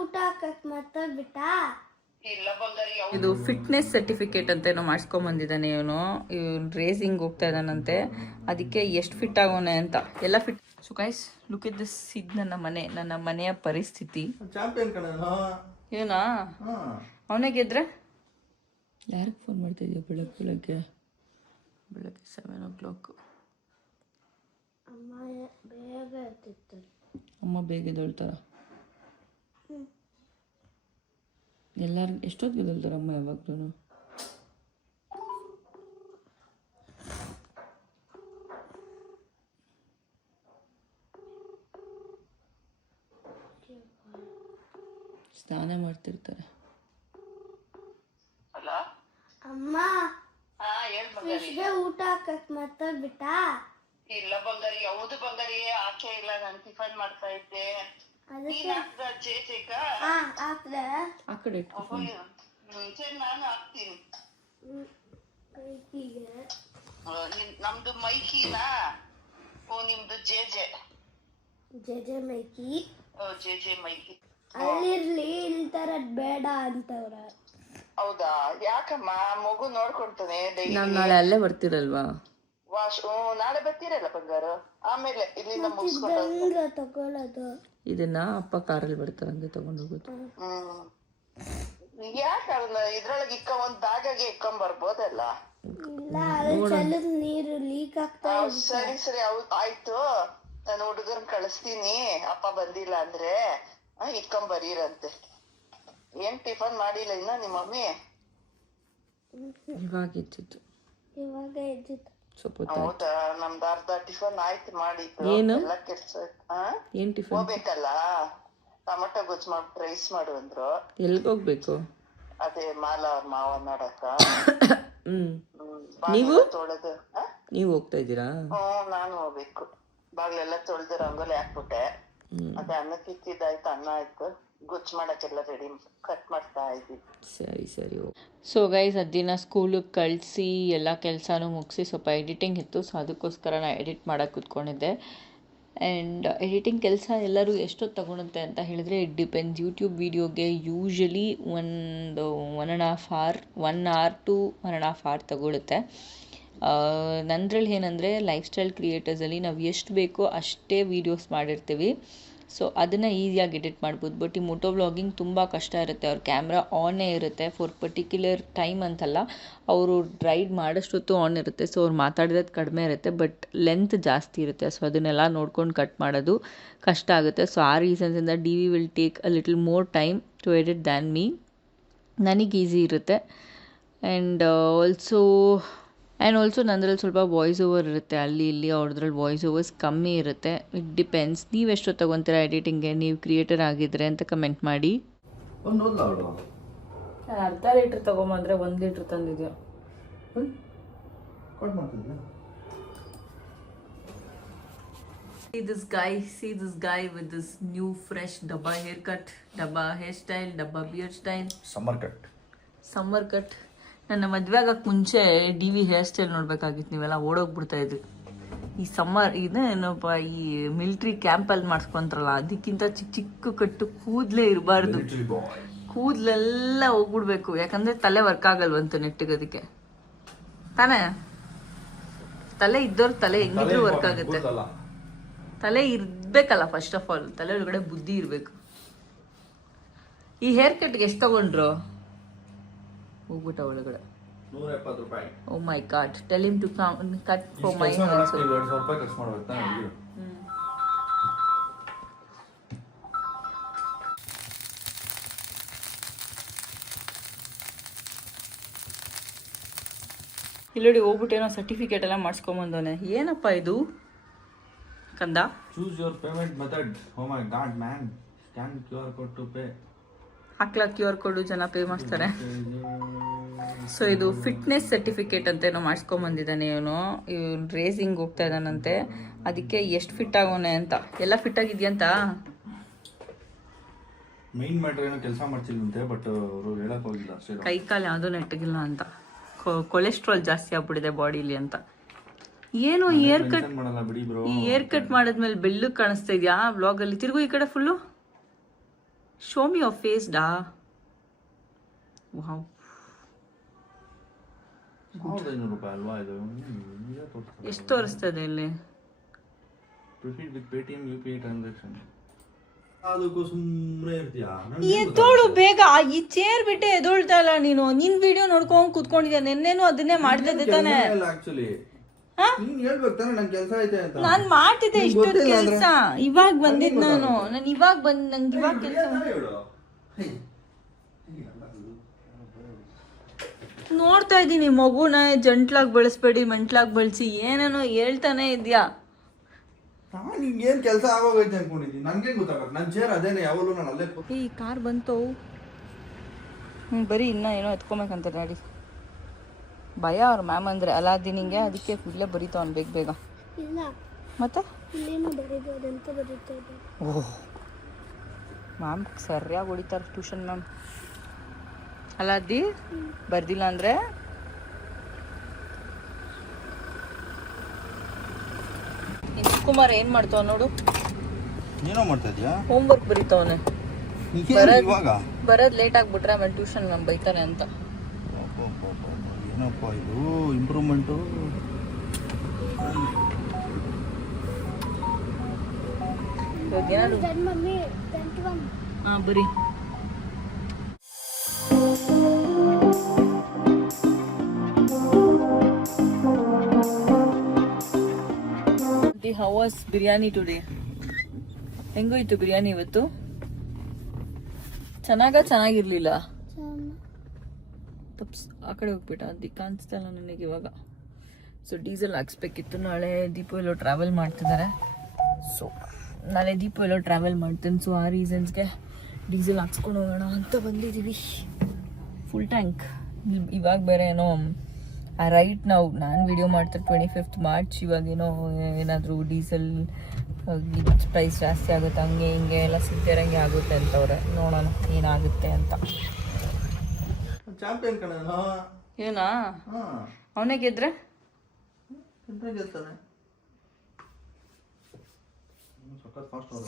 ಊಟ ಹಾಕಕ್ ಮಾತಾಡ್ಬಿಟ್ಟಾ. ಇದು ಫಿಟ್ನೆಸ್ ಸರ್ಟಿಫಿಕೇಟ್ ಅಂತ ಏನೋ ಮಾಡಿಸ್ಕೊಂಬಂದಿದ್ದಾನೆ ಇವನು ರೇಸಿಂಗ್ ಹೋಗ್ತಾ ಇದ್ದಾನಂತೆ. ಅದಕ್ಕೆ ಎಷ್ಟು ಫಿಟ್ ಆಗೋನೆ ಅಂತ ಎಲ್ಲ fit. So guys look it this. ಇದು ನನ್ನ ಮನೆಯ ಪರಿಸ್ಥಿತಿ. ಏನಾ ಅವನೇ ಗೆದ್ರೆ ಯಾರಿಗೆ ಫೋನ್ ಮಾಡ್ತಾ ಇದೆಯಾ ಬೆಳಗ್ಗೆ 7 o'clock. ಅಮ್ಮ ಬೇಗ ಎದ್ದೇಳ್ತಾರ. ಎಲ್ಲರೂ ಎಷ್ಟೊತ್ತಿಗೆ ಎದ್ದೇಳ್ತಾರ ಅಮ್ಮ ಯಾವಾಗ್ಲೂ? ಸ್ನಾನ ಮಾಡ್ತಿರ್ತಾರೆ. ಅಮ್ಮ ಊಟ ಹಾಕಕ್ ಮಾತಾಡ್ಬಿಟ್ಟಾ. ಇಲ್ಲ ಬಂಗಾರಿ, ಯಾವುದು ಬಂಗಾರಿ ಆಚೆ ಇಲ್ಲ. ನಾನು ಟಿಫನ್ ಮಾಡ್ತಾ ಇದ್ದೆ. ನಾನು ಹಾಕ್ತೀನಿ. ನಮ್ದು ಮೈಕಿನಾ? ಓ ನಿಮ್ದು ಜೆ ಮೈಕಿ. ಜೆ ಮೈಕಿ ಅಲ್ಲಿರ್ಲಿ, ಇಲ್ಲಿ ತರದ್ ಬೇಡ ಅಂತವ್ರ. ಹೌದಾ? ಯಾಕಮ್ಮ? ಮಗು ನೋಡ್ಕೊಳ್ತಾನೆ ನಾವು ನಾಳೆ ಅಲ್ಲೇ ಬರ್ತಿರಲ್ವಾ? ನಾಳೆ ಬರ್ತೀರಲ್ಲ ಬಂಗಾರು. ಆಮೇಲೆ ಇಲ್ಲಿಂದ ಮುಗಿಸ್ಕೊಂಡು ತಗೊಳ್ಳೋದು. ಇದನ್ನ ಅಪ್ಪ ಕಾರಲ್ಲಿ ಬರ್ತಾರಂಗೆ ತಗೊಂಡು ಹೋಗೋದು. ಯಾಕೆ ಇದ್ರೊಳಗೆ ಒಂದ್ ಬ್ಯಾಗಾಗೆ ಇಕ್ಕೊಂಡ್ ಬರ್ಬೋದಲ್ಲ? ಇಲ್ಲ, ನೀರು ಲೀಕ್ ಆಗ್ತಾ. ಸರಿ ಆಯ್ತು. ನಾನು ಹುಡುಗರನ್ನ ಕಳಿಸ್ತೀನಿ. ಅಪ್ಪ ಬಂದಿಲ್ಲ ಅಂದ್ರೆ ಇಕ್ಕೊಂಡ್ ಬರೀರಂತೆ. ಏನ್ ಟಿಫನ್ ಮಾಡಿಲ್ಲ ಇನ್ನ ನಿಮ್ಮ ಮಮ್ಮಿ? ಇವಾಗ ಎದ್ದಿತ್ತು. ಹೌದಾ? ನಮ್ದು ಅರ್ಧ ಟಿಫನ್ ಆಯ್ತು ಮಾಡಿದ್ದು. ಎಲ್ಲ ಕೆಲ್ಸ ಏನ್ ಟಿಫನ್? ಹೋಗ್ಬೇಕಲ್ಲ, ಟೊಮೆಟೊ ಗೊಜ್ಜು ಮಾಡ್ಬಿಟ್ಟು ರೈಸ್ ಮಾಡು ಅಂದ್ರು. ಎಲ್ಗ ಹೋಗ್ಬೇಕು? ಅದೇ ಮಾಲ ಅವ್ರ ಮಾವ ನೋಡಕ್ಕ. ನೀವು ತೊಳೆದು ನೀವು ಹೋಗ್ತಾ ಇದ್ದೀರಾ? ನಾನು ಹೋಗ್ಬೇಕು. ಬಾಗ್ಲೆಲ್ಲ ತೊಳೆದು ರಂಗೋಲಿ ಹಾಕ್ಬಿಟ್ಟೆ. ಅದೇ ಅನ್ನಕ್ಕೆ ಇಕ್ಕಿದ್ದಾಯ್ತು, ಅನ್ನ ಆಯ್ತು. ಗೊಜ್ಜು ಮಾಡಕ್ಕೆಲ್ಲ ರೆಡಿ ಕಟ್ ಮಾಡ್ತಾ ಇದ್ದೀವಿ. ಸರಿ. ಸೊ ಗೈಸ್, ಅದಿನ ಸ್ಕೂಲಿಗೆ ಕಳಿಸಿ ಎಲ್ಲ ಕೆಲಸನೂ ಮುಗಿಸಿ ಸ್ವಲ್ಪ ಎಡಿಟಿಂಗ್ ಇತ್ತು. ಸೊ ಅದಕ್ಕೋಸ್ಕರ ನಾನು ಎಡಿಟ್ ಮಾಡೋಕ್ಕೆ ಕೂತ್ಕೊಂಡಿದ್ದೆ. ಆ್ಯಂಡ್ ಎಡಿಟಿಂಗ್ ಕೆಲಸ ಎಲ್ಲರೂ ಎಷ್ಟೊತ್ತು ತಗೊಳುತ್ತೆ ಅಂತ ಹೇಳಿದ್ರೆ ಇಟ್ ಡಿಪೆಂಡ್ಸ್. ಯೂಟ್ಯೂಬ್ ವೀಡಿಯೋಗೆ ಯೂಶ್ವಲಿ 1.5 to 1.5 hour ತಗೊಳುತ್ತೆ. ನಂದ್ರಲ್ಲಿ ಏನಂದರೆ ಲೈಫ್ ಸ್ಟೈಲ್ ಕ್ರಿಯೇಟರ್ಸಲ್ಲಿ ನಾವು ಎಷ್ಟು ಬೇಕೋ ಅಷ್ಟೇ ವೀಡಿಯೋಸ್ ಮಾಡಿರ್ತೀವಿ. ಸೊ ಅದನ್ನು ಈಸಿಯಾಗಿ ಎಡಿಟ್ ಮಾಡ್ಬೋದು. ಬಟ್ ಈ ಮೋಟೋ ವ್ಲಾಗಿಂಗ್ ತುಂಬ ಕಷ್ಟ ಇರುತ್ತೆ. ಅವ್ರ ಕ್ಯಾಮ್ರಾ ಆನೇ ಇರುತ್ತೆ ಫಾರ್ ಪರ್ಟಿಕ್ಯುಲರ್ ಟೈಮ್ ಅಂತಲ್ಲ, ಅವರು ರೈಡ್ ಮಾಡೋಷ್ಟೊತ್ತು ಆನ್ ಇರುತ್ತೆ. ಸೊ ಅವ್ರು ಮಾತಾಡಿರೋದು ಕಡಿಮೆ ಇರುತ್ತೆ, ಬಟ್ ಲೆಂತ್ ಜಾಸ್ತಿ ಇರುತ್ತೆ. ಸೊ ಅದನ್ನೆಲ್ಲ ನೋಡ್ಕೊಂಡು ಕಟ್ ಮಾಡೋದು ಕಷ್ಟ ಆಗುತ್ತೆ. ಸೊ ಆ ರೀಸನ್ಸಿಂದ DV will take a little more time to edit than me. ನನಗೆ ಈಸಿ ಇರುತ್ತೆ. ಆ್ಯಂಡ್ ಆಲ್ಸೋ ನಂದ್ರಲ್ಲಿ ಸ್ವಲ್ಪ ವಾಯ್ಸ್ ಓವರ್ ಇರುತ್ತೆ. ಅಲ್ಲಿ ಇಲ್ಲಿ ಅವ್ರದ್ರಲ್ಲಿ ವಾಯ್ಸ್ ಓವರ್ಸ್ ಕಮ್ಮಿ ಇರುತ್ತೆ. It depends. ನೀವು ಎಷ್ಟು ತಗೊತೀರಾ ಎಡಿಟಿಂಗ್ಗೆ? ನೀವು ಕ್ರಿಯೇಟರ್ ಆಗಿದ್ರೆ ಅಂತ ಕಮೆಂಟ್ ಮಾಡಿ. ಅರ್ಧ ಲೀಟ್ರ್ ತಗೊಂಬಂದ್ರೆ 1 ಲೀಟ್ರ್ ತಂದಿದ್ಯಾ? See this guy with this new fresh dabba haircut, dabba hairstyle, dabba beard style. Summer cut. ನನ್ನ ಮದುವೆ ಆಗಕ್ಕೆ ಮುಂಚೆ DV ಹೇರ್ ಸ್ಟೈಲ್ ನೋಡ್ಬೇಕಾಗಿತ್ತು. ನೀವೆಲ್ಲ ಓಡೋಗ್ಬಿಡ್ತಾ ಇದ್ರಿ. ಈ ಸಮ್ಮರ್ ಇದೇನಪ್ಪ, ಈ ಮಿಲ್ಟ್ರಿ ಕ್ಯಾಂಪಲ್ಲಿ ಮಾಡಿಸ್ಕೊಂತಾರಲ್ಲ, ಅದಕ್ಕಿಂತ ಚಿಕ್ಕ ಕಟ್ಟು ಕೂದಲೇ ಇರಬಾರ್ದು. ಕೂದಲೆಲ್ಲ ಹೋಗ್ಬಿಡ್ಬೇಕು. ಯಾಕಂದರೆ ತಲೆ ವರ್ಕ್ ಆಗಲ್ವಂತ ನೆಟ್ಟಿಗೋದಕ್ಕೆ ತಾನೇ. ತಲೆ ಇದ್ದವ್ರ ತಲೆ ಹೆಂಗಿದ್ರು ವರ್ಕ್ ಆಗುತ್ತೆ. ತಲೆ ಇರಬೇಕಲ್ಲ ಫಸ್ಟ್ ಆಫ್ ಆಲ್. ತಲೆ ಒಳಗಡೆ ಬುದ್ಧಿ ಇರಬೇಕು. ಈ ಹೇರ್ ಕಟ್ಗೆ ಎಷ್ಟು ತಗೊಂಡ್ರು? ಹೋಗ್ಬಿಟ್ಟ ಒಳಗಡೆ. 170 ರೂಪಾಯಿ. Oh my God, tell him to come cut for my also. 200 ರೂಪಾಯಿ ಖರ್ಚು ಮಾಡಬೇಕಾ? ಇಲ್ಲೋಡಿ ಹೋಗ್ಬಿಟ್ಟು ಏನೋ ಸರ್ಟಿಫಿಕೇಟ್ ಎಲ್ಲ ಮಾಡಿಸ್ಕೊಂಬಂದವನೆ. ಏನಪ್ಪ ಇದು ಕಂದ? Choose your payment method. Oh my God man, scan QR code to pay. ಹಾಕ್ಲಾ QR ಕೋಡು, ಜನ ಪೇ ಮಾಡ್ತಾರೆ. ಸೊ ಇದು ಫಿಟ್ನೆಸ್ ಸರ್ಟಿಫಿಕೇಟ್ ಅಂತ ಏನೋ ಮಾಡಿಸ್ಕೊಂಬಂದಿದ್ದಾನೆ ಇವನು ರೇಸಿಂಗ್ ಹೋಗ್ತಾ ಇದ್ದಾನಂತೆ. ಅದಕ್ಕೆ ಎಷ್ಟು ಫಿಟ್ ಆಗೋನೆ ಅಂತ. ಎಲ್ಲ ಫಿಟ್ ಆಗಿದೆಯಂತ. ಮೈನ್ ಮ್ಯಾಟರ್ ಏನೋ ಕೆಲಸ ಮಾಡ್ತಿಲ್ಲಂತೆ, ಬಟ್ ಅವರು ಹೇಳಕ್ ಹೋಗಿಲ್ಲ ಅಷ್ಟೇ. ಕೈ ಕಾಲು ಯಾವುದೂ ನೆಟ್ಟಗಿಲ್ಲ ಅಂತ. ಕೊಲೆಸ್ಟ್ರಾಲ್ ಜಾಸ್ತಿ ಆಗ್ಬಿಟ್ಟಿದೆ ಬಾಡಿಲಿ ಅಂತ. ಏನು ಹೇರ್ ಕಟ್ ಮಾಡಲ್ಲ ಬಿಡಿ ಬ್ರೋ. ಈ ಹೇರ್ ಕಟ್ ಮಾಡಿದ್ಮೇಲೆ ಬೆಳ್ಳಗೆ ಕಾಣಿಸ್ತಾ ಇದೆಯಾ ವ್ಲಾಗಲ್ಲಿ? ತಿರುಗು ಈ ಕಡೆ full. Show me your face ಡಾ. ವಾವ್, 1500 ರೂಪಾಯಿ ಅಲ್ವಾ ಇದು? ಎಷ್ಟು ತೋರಿಸ್ತದೆ ಇಲ್ಲಿ? Proceed with Paytm UPI transaction. ಅದಕ್ಕೂ ಸುಮ್ಮನೆ ಇರ್ತೀಯಾ? ಎದ್ದೋಳು ಬೇಗ. ಈ ಚೇರ್ ಬಿಟ್ಟೆ ಎದ್ದೋಳ್ತಾ ಇಲ್ಲ ನೀನು. ನಿನ್ ವಿಡಿಯೋ ನೋಡ್ಕೊಂಡ್ ಕೂತ್ಕೊಂಡಿದ್ಯಾ. ನೆನ್ನೆನೂ ಅದನ್ನೇ ಮಾಡ್ತಿದ್ದೆ ತಾನೆ. ಆಕ್ಚುಲಿ ನೀನ್ ಹೇಳ್ಬೇಕು ತಾನೆ ನನ್ ಕೆಲಸ ಐತೆ ಅಂತ. ನಾನ್ ಮಾಡ್ತಿದ್ದೆ ಇಷ್ಟೊಂದು ಕೆಲಸ. ಇವಾಗ ಬಂದಿದ್ ನಾನು ಇವಾಗ ನಂಗೆ ಇವಾಗ ಕೆಲಸ ನೋಡ್ತಾ ಇದ್ದೀನಿ. ಮಗುನ ಜಂಟ್ಲಾಗ್ ಬೆಳೆಸ್ಬೇಡಿ, ಮೆಂಟ್ಲಾಗ್ ಬೆಳೆಸಿ, ಏನೇನೋ ಹೇಳ್ತಾನೆ ಇದ್ಯಾ. ನಾನು ನಿಂಗೇನ್ ಕೆಲಸ ಆಗೋಗೈತೆ ಅನ್ಕೊಂಡಿದ್ದೀನಿ. ನನ್ಗೇನ್ ಗೊತ್ತಾಗತ್ತೆ? ನನ್ ಚೇರ್ ಅದೇನೆ, ಯಾವಾಗಲೂ ನಾನು ಅಲ್ಲೇ. ಈ ಕಾರ್ ಬಂತು. ಬರೀ ಇನ್ನ ಏನೋ ಎತ್ಕೊಬೇಕಂತ ಡ್ಯಾಡಿ. ಭಯ ಅವ್ರ ಮ್ಯಾಮ್ ಅಂದ್ರೆ ಅಲಾದಿನಿಂಗೆ. ಅದಕ್ಕೆ ಇಲ್ಲೇ ಬರೀತಾವ್ ಬೇಗ ಬೇಗ. ಇಲ್ಲ ಮತ್ತೆ ಇಲ್ಲೇನು ಬರೀಬೋದು ಅಂತ ಬರೀತಾರೆ. ಓಹ್, ಮ್ಯಾಮ್ ಸರಿಯಾಗಿ ಹೊಡಿತಾರೆ ಟ್ಯೂಷನ್ ಮ್ಯಾಮ್. ಅಲಾದಿ ಬರ್ದಿಲ್ಲ ಅಂದ್ರೆ ಕುಮಾರ್ ಏನ್ ಮಾಡ್ತಾವ ನೋಡು. ಏನೋ ಮಾಡ್ತಾ ಇದೀಯಾ? ಹೋಮ್ವರ್ಕ್ ಬರೀತಾವನೆ. ಇವಾಗ ಬರೋದ್ ಲೇಟ್ ಆಗ್ಬಿಟ್ರೆ ಆಮೇಲೆ ಟ್ಯೂಷನ್ ಮ್ಯಾಮ್ ಬೈತಾರೆ ಅಂತ. ಏನಪ್ಪ ಇದು ಇಂಪ್ರೂವ್ಮೆಂಟು. ಮಮ್ಮಿ ಹಾಂ ಬರೀ. How was biryani today? ಹೆಂಗೋಯ್ತು ಬಿರಿಯಾನಿ ಇವತ್ತು? ಚೆನ್ನಾಗಿರ್ಲಿಲ್ಲ? ತಪ್ಸ್ ಆ ಕಡೆ ಹೋಗ್ಬಿಟ್ಟ. ಅದಕ್ಕೆ ಕಾಣಿಸ್ತಾ ಇಲ್ಲ ನನಗೆ ಇವಾಗ. ಸೊ ಡೀಸೆಲ್ ಹಾಕ್ಸ್ಬೇಕಿತ್ತು. ನಾಳೆ ದೀಪು ಎಲ್ಲೋ ಟ್ರಾವೆಲ್ ಮಾಡ್ತಿದ್ದಾರೆ. ಸೊ ನಾಳೆ ದೀಪು ಎಲ್ಲೋ ಟ್ರಾವೆಲ್ ಮಾಡ್ತೀನಿ. ಸೊ ಆ ರೀಸನ್ಸ್ಗೆ ಡೀಸೆಲ್ ಹಾಕ್ಸ್ಕೊಂಡು ಹೋಗೋಣ ಅಂತ ಬಂದಿದ್ದೀವಿ. Full tank. ಇವಾಗ ಬೇರೆ ಏನೋ ರೈಟ್ ನಾವು ನಾನು ವಿಡಿಯೋ ಮಾಡ್ತಾರೆ 25th ಮಾರ್ಚ್. ಇವಾಗೇನೋ ಏನಾದರೂ ಡೀಸೆಲ್ ಪ್ರೈಸ್ ಜಾಸ್ತಿ ಆಗುತ್ತೆ, ಹಂಗೆ ಹಿಂಗೆ ಎಲ್ಲ ಸಿಗ್ತಿರಂಗೆ ಆಗುತ್ತೆ ಅಂತವ್ರೆ. ನೋಡೋಣ ಏನಾಗುತ್ತೆ ಅಂತ. ಚಾಂಪಿಯನ್ ಕಣ. ಏನಾ ಅವನೇ ಗೆದ್ರೆ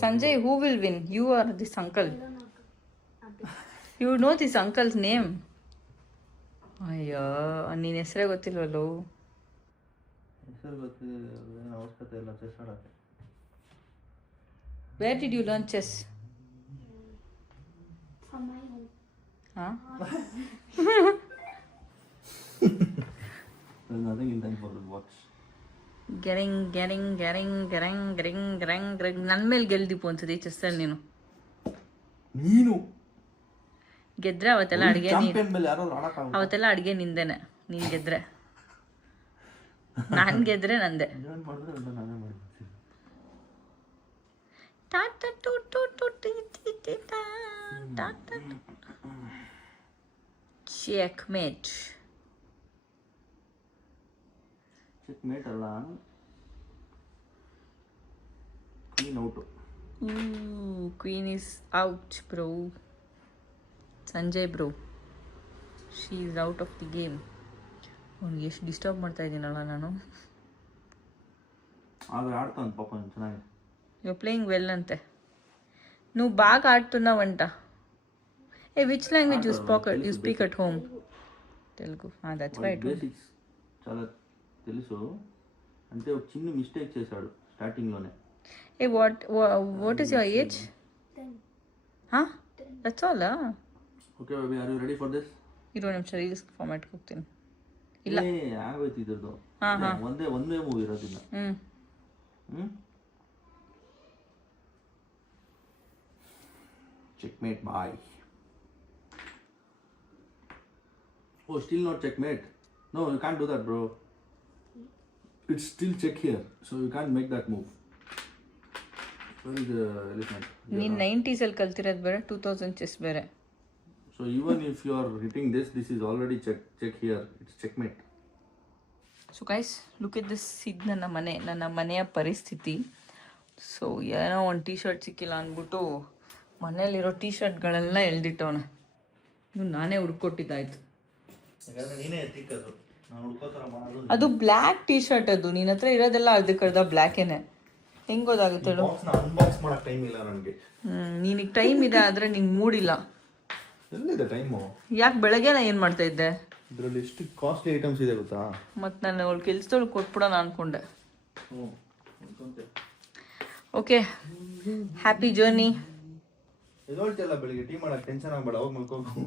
Sanjay. Who will win? You are this uncle. You know this uncle's name? ಅಯ್ಯೋ, ನೀನ್ ಹೆಸರೇ ಗೊತ್ತಿಲ್ವಲ್ಲೋ. ಹೆಸರು ಗೊತ್ತಿಲ್ಲ, ಅವಶ್ಯಕತೆ ಇಲ್ಲ ಚೆಸ್ ಆಡೋಕ್ಕೆ. Where did you learn chess? Huh? There's nothing in time for the watch. ಗೆರಿಂಗ್ ನನ್ನ ಮೇಲೆ ಗೆಲ್ದಿಪ್ಪು ಅನ್ಸುತ್ತೆ ಈ ಚೆಸ್ಸಲ್ಲಿ ನೀನು. ನೀನು ಗೆದ್ರೆ ಅವತ್ತೆಲ್ಲ ಅಡುಗೆ ಅವತ್ತೆಲ್ಲ ಅಡುಗೆ ನಿಂದೇನೆ. ನೀನು ಗೆದ್ರೆ ನಾನು ಗೆದ್ರೆ ನಂದೆ. ಚೆಕ್ಮೇಟ್. ಚೆಕ್ಮೇಟ್ ಅಲ್ಲ, queen out. Queen is out bro. Sanjay bro, she is out of the game. ಅವ್ನಿಗೆ ಎಷ್ಟು ಡಿಸ್ಟರ್ಬ್ ಮಾಡ್ತಾ ಇದ್ದೀನಲ್ಲ ನಾನು. ಆದರೆ ಆಡ್ತಾನೆ ಪಾಪ ಚೆನ್ನಾಗಿ. ಯು ಪ್ಲೇಯಿಂಗ್ ವೆಲ್ ಅಂತೆ. నువ్వు బాగా ఆడుతున్నావంట. Which language you speak at home? Telugu. That's right. Basics చాలా తెలుసు. అంటే ఒక చిన్న మిస్టేక్ చేశాడు స్టార్టింగ్లోనే. What is your age? That's all. Okay baby, are you ready for this? 20 ನಿಮಿಷ ರೀಲ್ಸ್ ಫಾರ್ಮ್ಯಾಟ್ ಹೋಗ್ತೀನಿ. ಇಲ್ಲ ಆಗೋಯ್ತು ಇದ್ರದ್ದು. ಒಂದೇ ಮೂವಿ ಇರೋದಿಲ್ಲ. Checkmate, bye. Oh, still not checkmate. No, you can't do that, bro. It's still check here, so you can't make that move. Where is the elephant? ನೀನು 90s ಅಲ್ಲಿ ಕಲ್ತಿರೋದು ಬೇರೆ, 2000 ಚೆಸ್ ಬೇರೆ. So even if you are hitting this is already check here. It's checkmate. So guys, look at this. ಇದು ನನ್ನ ಮನೆಯ ಪರಿಸ್ಥಿತಿ. So ಏನೋ ಒಂದು ಟೀ ಶರ್ಟ್ ಸಿಕ್ಕಿಲ್ಲ ಅಂದ್ಬಿಟ್ಟು ಮನೇಲಿರೋ ಟೀ ಶರ್ಟ್ಗಳೆಲ್ಲ ಎಳ್ದಿಟ್ಟವನ. ಇನ್ನು ನಾನೇ ಹುಡ್ಕೊಟ್ಟಿದ್ದಾಯ್ತು. ಅದು ಬ್ಲ್ಯಾಕ್ ಟೀ ಶರ್ಟ್. ಅದು ನಿನ್ನ ಹತ್ರ ಇರೋದೆಲ್ಲ ಅರ್ಧಕ್ಕರ್ಧ ಬ್ಲ್ಯಾಕೇನೆ. ಹೆಂಗ್ ಗೊತ್ತಾಗುತ್ತೆ ಹೇಳು? ಬಾಕ್ಸ್ನ ಅನ್ಬಾಕ್ಸ್ ಮಾಡಕ್ ಟೈಮ್ ಇಲ್ಲ ನನಗೆ. ನಿನಗೆ ಟೈಮ್ ಇದೆ ಆದರೆ ನಿಂಗೆ ಮೂಡಿಲ್ಲ. ಎಲ್ಲಿದೆ ಟೈಮು? ಯಾಕೆ ಬೆಳಗ್ಗೆ ನಾ ಏನು ಮಾಡ್ತಾ ಇದ್ದೆ? ಇದರಲ್ಲಿ ಎಷ್ಟು ಕಾಸ್ಟ್ಲಿ ಐಟಮ್ಸ್ ಇದೆ ಗೊತ್ತಾ? ಮತ್ತು ನಾನು ಅವಳು ಕೆಲ್ಸದವಳು ಕೊಟ್ಬಿಡೋಣ ಅನ್ಕೊಂಡೆ. Okay, happy journey. ಎದೊಳ್ತಿಲ್ಲ ಬೆಳಿಗ್ಗೆ ಟೀ ಮಾಡಕ್ಕೆ ಟೆನ್ಷನ್ ಆಗಬೇಡ, ಅವಾಗ ಮಲ್ಕೋಗು.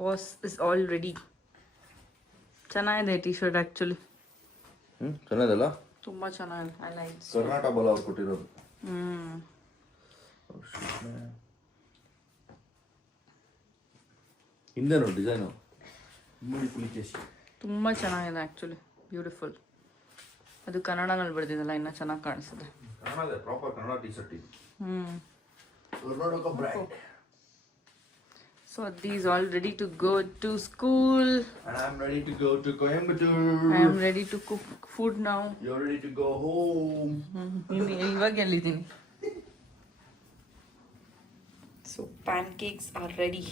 Boss is all ready. ಚೆನ್ನಾಗಿದೆ ಟಿ ಶರ್ಟ್ ಆ್ಯಕ್ಚುಲಿ. ಚೆನ್ನಾಗಿದಲ್ಲ? ತುಂಬ ಚೆನ್ನಾಗಿದೆ. I like. ಕರ್ನಾಟಕ ಬಾಲ್ ಅವ್ರು ಕೊಟ್ಟಿರೋದು. ಹಿಂದೆ ನೋಡಿ ಡಿಸೈನು ತುಂಬ ಚೆನ್ನಾಗಿದೆ ಆ್ಯಕ್ಚುಲಿ, ಬ್ಯೂಟಿಫುಲ್. ಅದು ಕನ್ನಡನಲ್ಲಿ ಬರೆದಿದ್ದಲ್ಲ, ಇನ್ನೂ ಚೆನ್ನಾಗಿ ಕಾಣಿಸ್ತದೆ. Kannada proper Kannada T shirt ಇದು. Karnataka brand. So these all ready to go to school. And I'm ready to go to Coimbatore. I am ready to cook food now. You're ready to go home. ಇವಾಗ ಎಲ್ಲಿದ್ದೀನಿ? So pancakes are ready.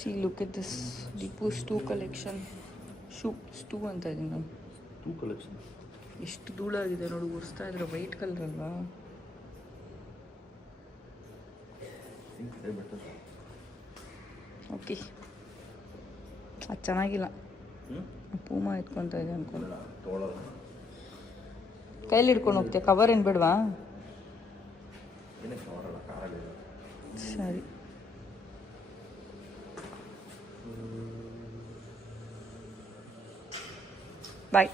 See, look at this Deepu stew collection. Stew ಅಂತ ಇದೀನಿ ನಾನು. Two collection. ಎಷ್ಟು ಧೂಳಾಗಿದೆ ನೋಡು, ಒರೆಸ್ತಾ ಇದ್ರೆ white colour ಅಲ್ವಾ? Okay, ಅದು ಚೆನ್ನಾಗಿಲ್ಲ. ಪೂಮಾ ಎತ್ಕೊತಾ ಇದೆ ಅನ್ಕೊಂಡು. ಕೈಲಿ ಹಿಡ್ಕೊಂಡು ಹೋಗ್ತೀಯ, ಕವರ್ ಏನು ಬೇಡವಾ? ಸರಿ. ಬಾಯ್.